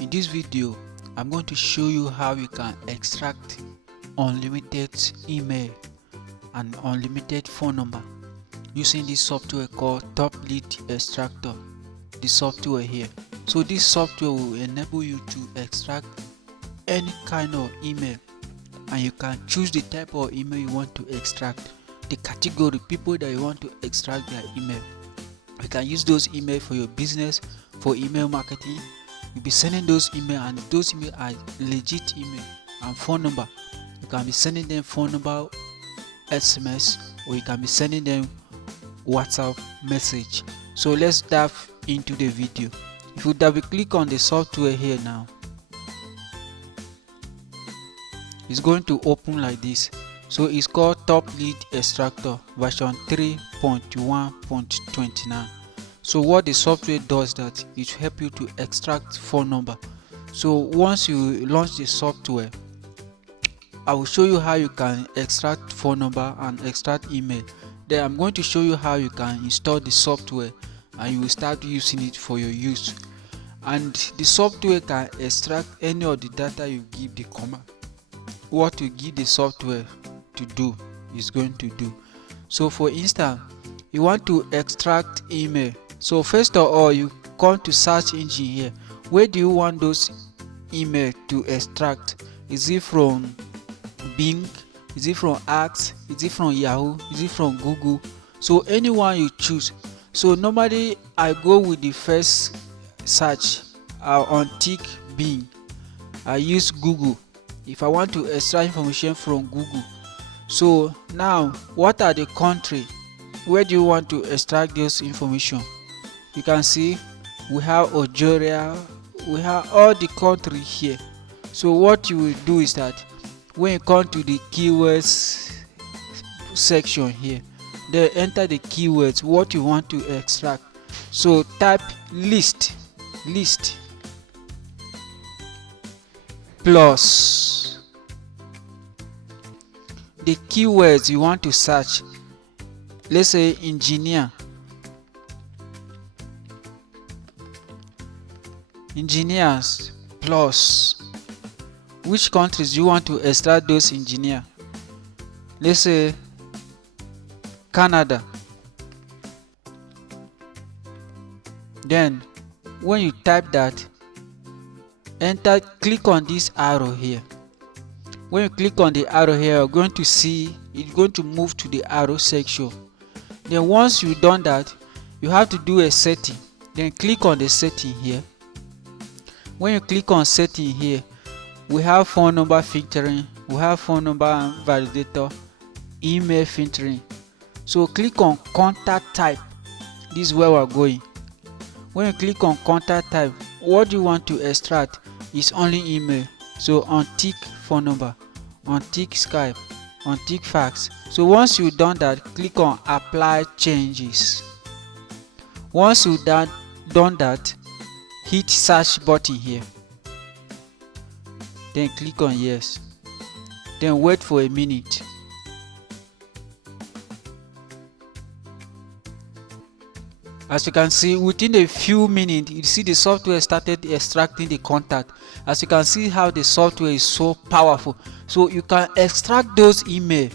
In this video, I'm going to show you how you can extract unlimited email and unlimited phone number using this software called TopLead Extractor. The software here. So this software will enable you to extract any kind of email, and you can choose the type of email you want to extract, the category, people that you want to extract their email. You can use those email for your business, for email marketing. You'll be sending those email, and those email are legit email. And phone number, you can be sending them phone number, SMS, or you can be sending them WhatsApp message. So let's dive into the video. If you double click on the software here now, it's going to open like this. So it's called TopLead Extractor version 3.1.29. So what the software does that it will help you to extract phone number. So once you launch the software, I will show you how you can extract phone number and extract email. Then I'm going to show you how you can install the software and you will start using it for your use. And the software can extract any of the data you give the command. What you give the software to do is going to do. So for instance, you want to extract email. So first of all, you come to search engine here. Where do you want those email to extract? Is it from Bing? Is it from Axe? Is it from Yahoo? Is it from Google? So anyone you choose. So normally I go with the first search. On tick Bing. I use Google if I want to extract information from Google. So now, what are the country? Where do you want to extract this information? You can see we have Algeria, we have all the country here. So what you will do is that when you come to the keywords section here, then enter the keywords what you want to extract. So type list plus the keywords you want to search. Let's say engineers plus which countries do you want to extract those engineers. Let's say Canada. Then when you type that, enter, click on this arrow here. When you click on the arrow here, you're going to see it's going to move to the arrow section. Then once you've done that, you have to do a setting. Then click on the setting here. When you click on setting here, we have phone number filtering, we have phone number and validator, email filtering. So click on contact type. This is where we're going. When you click on contact type, what you want to extract is only email. So untick phone number, untick Skype, untick fax. So once you've done that, click on apply changes. Once you've done that, hit search button here. Then click on yes. Then wait for a minute. As you can see, within a few minutes, you see the software started extracting the contact. As you can see how the software is so powerful. So you can extract those email.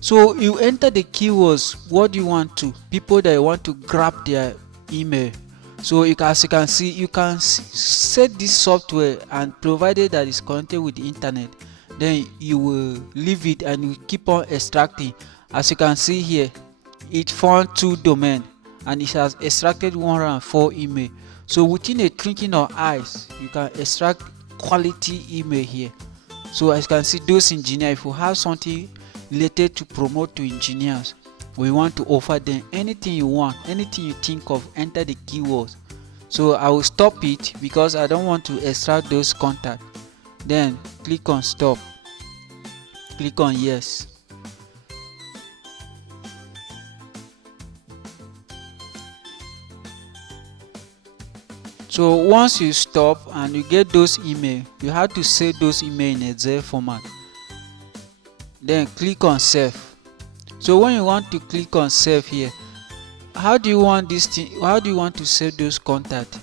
So you enter the keywords, what do you want to, people that you want to grab their email. So as you can see, you can set this software, and provided that it's connected with the internet, then you will leave it and you keep on extracting. As you can see here, it found 2 domains. And it has extracted 104 email. So within a twinkling of eyes, you can extract quality email here. So as you can see, those engineers, if you have something related to promote to engineers, we want to offer them anything you want, anything you think of, enter the keywords. So I will stop it because I don't want to extract those contacts. Then click on stop, click on yes. So once you stop and you get those email, you have to save those email in Excel format. Then click on save. So when you want to click on save here, how do you want this thing, how do you want to save those contacts?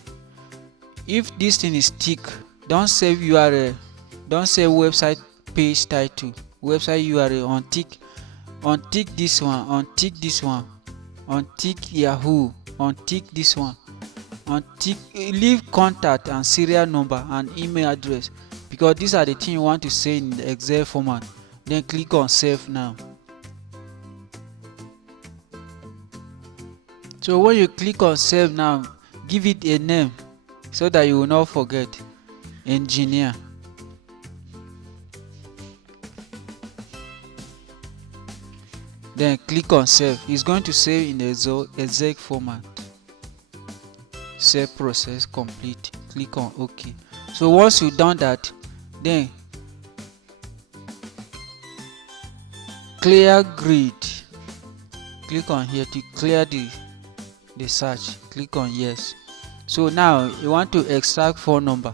If this thing is thick, don't save URL, don't save website page title, website URL. Untick this one, untick this one, untick Yahoo, untick this one, untick, leave contact and serial number and email address, because these are the things you want to save in the Excel format. Then click on save now. So when you click on save now, give it a name so that you will not forget. Engineer. Then click on save. It's going to save in the exact format. Save process complete. Click on OK. So once you've done that, then clear grid. Click on here to clear the search. Click on yes. So now you want to extract phone number.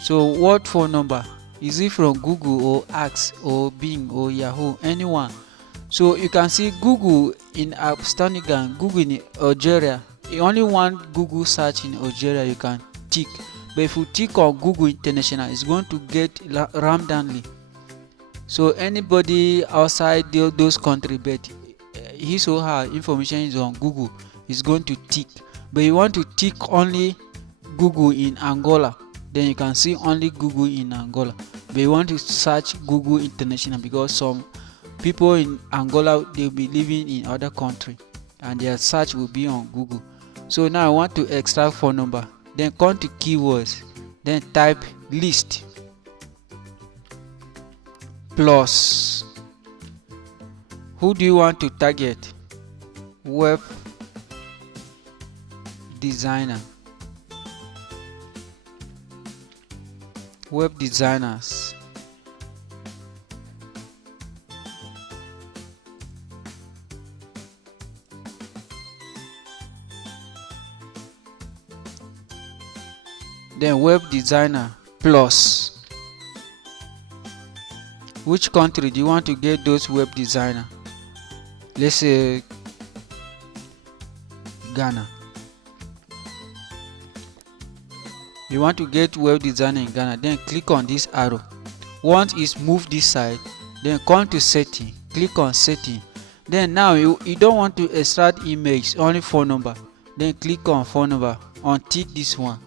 So what phone number? Is it from Google or Ask or Bing or Yahoo? Anyone. So you can see Google in Afghanistan, Google in Algeria. You only want Google search in Algeria, you can tick. But if you tick on Google International, it's going to get randomly. So anybody outside those countries, but his or her information is on Google, is going to tick. But you want to tick only Google in Angola, then you can see only Google in Angola. But you want to search Google International because some people in Angola, they'll be living in other country and their search will be on Google. So now I want to extract phone number. Then come to keywords. Then type list plus. Who do you want to target? Web designer. Web designers. Then web designer plus. Which country do you want to get those web designer? Let's say Ghana. You want to get web designer in Ghana, then click on this arrow. Once it's moved this side, then come to setting, click on setting. Then now you don't want to extract image, only phone number. Then click on phone number, untick this one.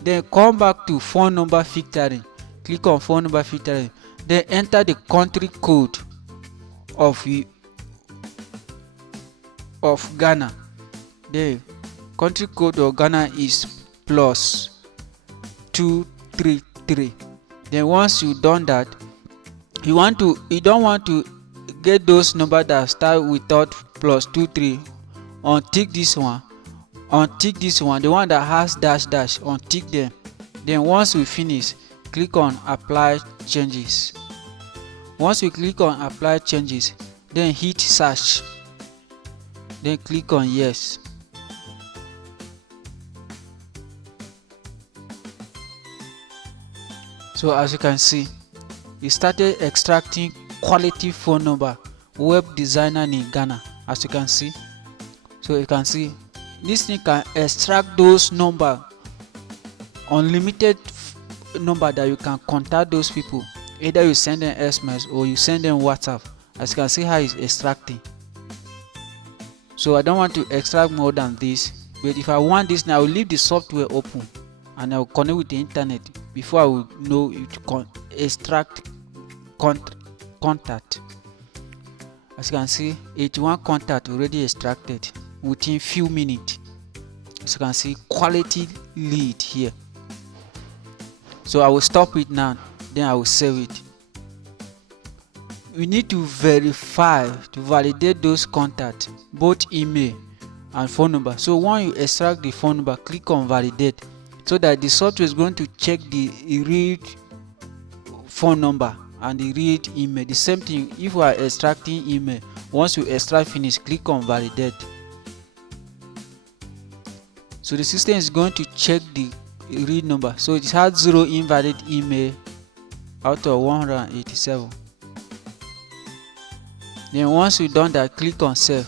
Then come back to phone number filtering, click on phone number filtering. Then enter the country code of Ghana. The country code of Ghana is plus 233. Then once you done that, you don't want to get those numbers that start without plus 23. Untick this one, untick this one, the one that has dash dash, untick them. Then once we finish, click on apply changes. Once you click on apply changes, then hit search, then click on yes. So as you can see, it started extracting quality phone number, web designer in Ghana, as you can see. So you can see this thing can extract those number, unlimited number that you can contact those people. Either you send them SMS or you send them WhatsApp. As you can see how it's extracting. So I don't want to extract more than this, but if I want this now, I will leave the software open and I will connect with the internet before I will know it to extract contact. As you can see, 81 contact already extracted within few minutes. As you can see, quality lead here. So I will stop it now, then I will save it. We need to verify, to validate those contacts, both email and phone number. So when you extract the phone number, click on validate, so that the software is going to check the read phone number and the read email. The same thing if you are extracting email. Once you extract finish, click on validate. So the system is going to check the read number. So it has 0 invalid email out of 187. Then once you done that, click on save.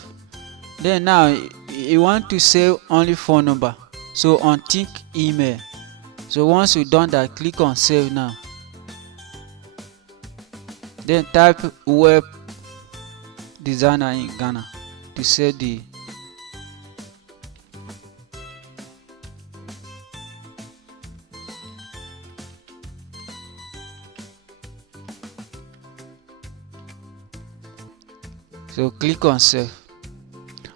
Then now you want to save only phone number, so untick email. So once you've done that, click on save now. Then type web designer in Ghana to save the so click on save.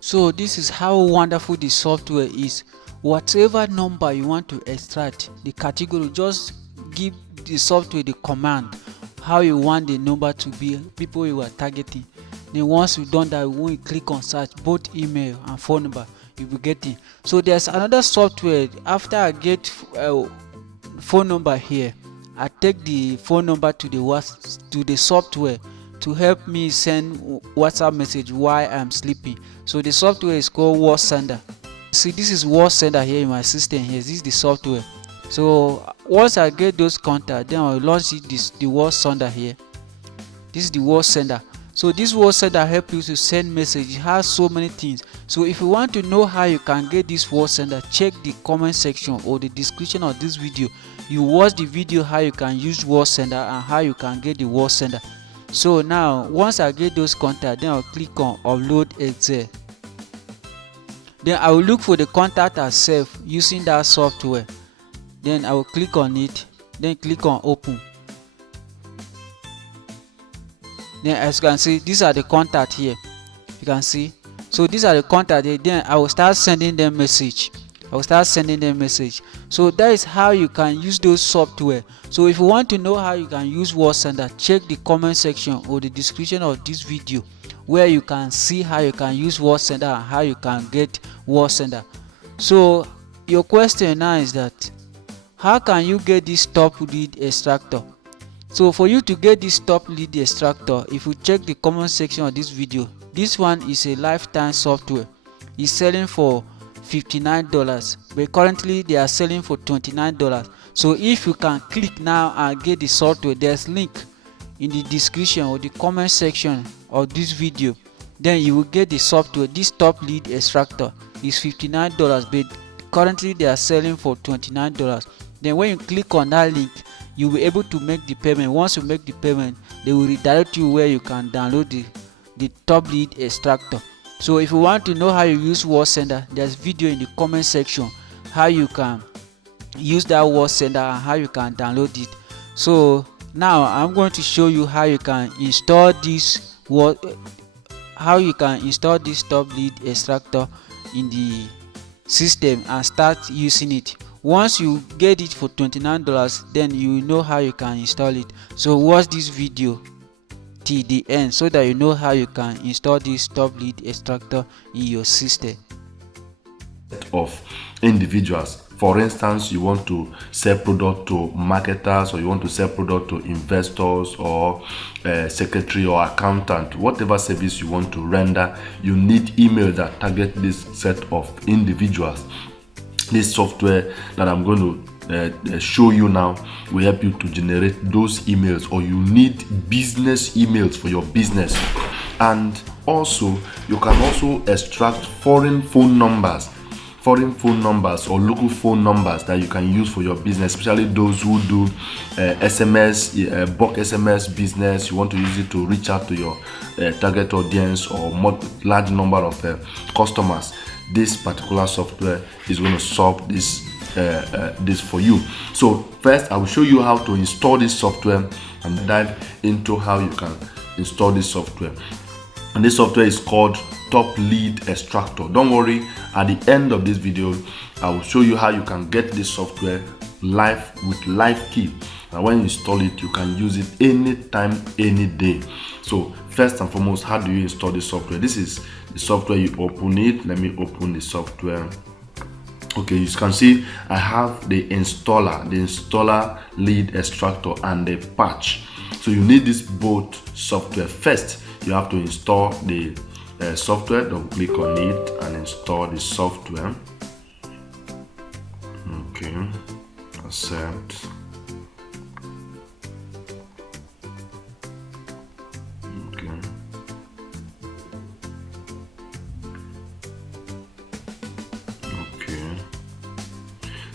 So this is how wonderful the software is. Whatever number you want to extract, the category, just give the software the command how you want the number to be, people you are targeting. Then once you've done that, when you click on search, both email and phone number, you will get it. So there's another software. After I get phone number here, I take the phone number to the software to help me send WhatsApp message while I'm sleeping. So the software is called Word Sender. See, this is Word Sender here in my system here. This is the software. So once I get those contacts, then I'll launch the Word Sender here. This is the Word Sender. So this Word Sender help you to send message. It has so many things. So if you want to know how you can get this Word Sender, check the comment section or the description of this video. You watch the video how you can use Word Sender and how you can get the Word Sender. So now once I get those contacts, then I'll click on upload Excel. Then I will look for the contact itself using that software. Then I will click on it, then click on open. Then as you can see, these are the contacts here. You can see. So these are the contacts here. Then I will start sending them message. So that is how you can use those software. So if you want to know how you can use Word Sender, check the comment section or the description of this video, where you can see how you can use Word Sender and how you can get Word Sender. So your question now is that, how can you get this TopLead extractor? So for you to get this TopLead extractor, if you check the comment section of this video, this one is a lifetime software. It's selling for $59, but currently they are selling for $29. So if you can click now and get the software, there's link in the description or the comment section of this video, then you will get the software. This TopLead extractor is $59, but currently they are selling for $29. Then when you click on that link, you will be able to make the payment. Once you make the payment, they will redirect you where you can download the TopLead extractor. So if you want to know how you use Word Sender, there's video in the comment section how you can use that Word Sender and how you can download it. So now I'm going to show you how you can install this TopLead extractor in the system and start using it. Once you get it for $29, then you know how you can install it. So watch this video till the end so that you know how you can install this TopLead extractor in your system. Of individuals. For instance, you want to sell product to marketers, or you want to sell product to investors, or secretary or accountant, whatever service you want to render, you need email that target this set of individuals. This software that I'm going to show you now will help you to generate those emails, or you need business emails for your business. And also you can also extract foreign phone numbers or local phone numbers that you can use for your business, especially those who do SMS, bulk SMS business. You want to use it to reach out to your target audience or large number of customers. This particular software is going to solve this for you. So first, I will show you how to install this software and dive into how you can install this software. And this software is called TopLead Extractor. Don't worry, at the end of this video, I will show you how you can get this software live with live key. And when you install it, you can use it anytime, any day. So first and foremost, how do you install the software? This is the software. You open it. Let me open the software. Okay, you can see I have the installer lead extractor and the patch. So you need this both software. First, you have to install the software. Don't click on it and install the software. Okay, accept.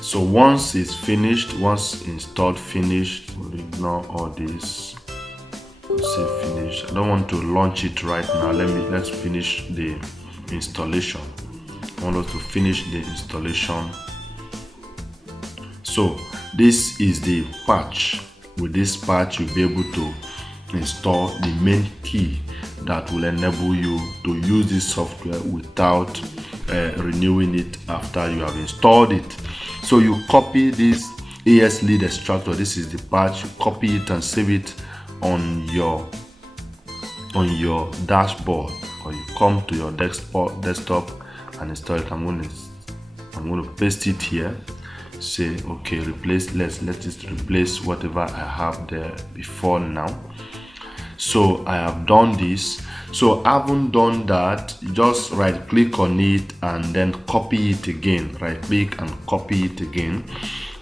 So once it's finished, once installed, finished, we'll ignore all this. We'll say finish. I don't want to launch it right now. Let's finish the installation. I want us to finish the installation. So this is the patch. With this patch, you'll be able to install the main key that will enable you to use this software without renewing it after you have installed it. So you copy this lead extractor. This is the patch. You copy it and save it on your dashboard, or you come to your desktop and install it. I'm going to paste it here. Say okay, replace. Let it replace whatever I have there before now. So I have done this. So I haven't done that, just right click on it and then copy it again. Right click and copy it again,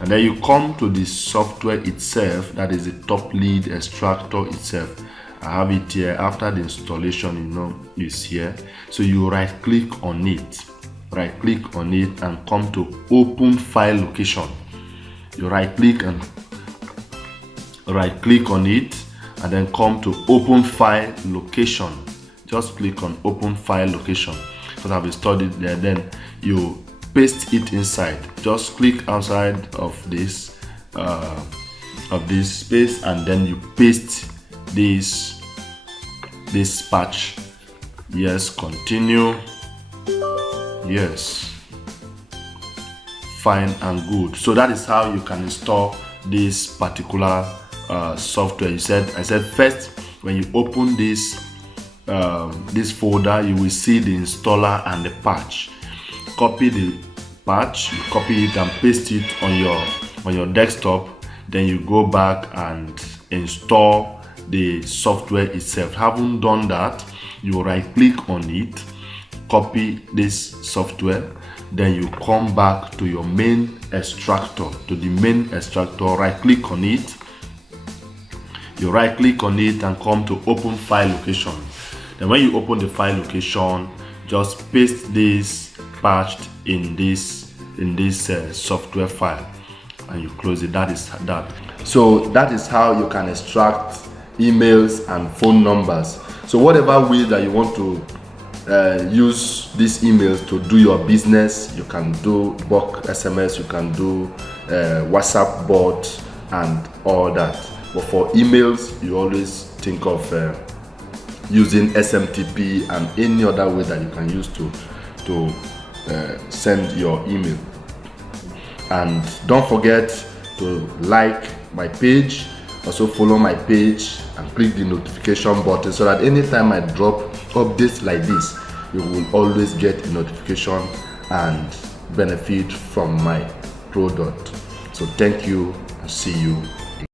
and then you come to the software itself, that is the TopLead extractor itself. I have it here. After the installation, is here. So you right click on it, and come to open file location. You right click on it and then come to open file location. Just click on open file location because I've installed it there. Then you paste it inside. Just click outside of this space and then you paste this patch. Yes, continue. Yes, fine and good. So that is how you can install this particular software. I said first, when you open this folder, you will see the installer and the patch. Copy the patch, you copy it and paste it on your desktop. Then you go back and install the software itself. Having done that, you right click on it, copy this software, then you come back to your main extractor, right click on it. You right click on it and come to open file location. Then when you open the file location, just paste this patched in this software file and you close it. That is that. So that is how you can extract emails and phone numbers. So whatever way that you want to use these emails to do your business, you can do bulk SMS, you can do WhatsApp bot and all that. But for emails, you always think of using SMTP and any other way that you can use to send your email. And don't forget to like my page, also follow my page and click the notification button so that anytime I drop updates like this, you will always get a notification and benefit from my product. So thank you and see you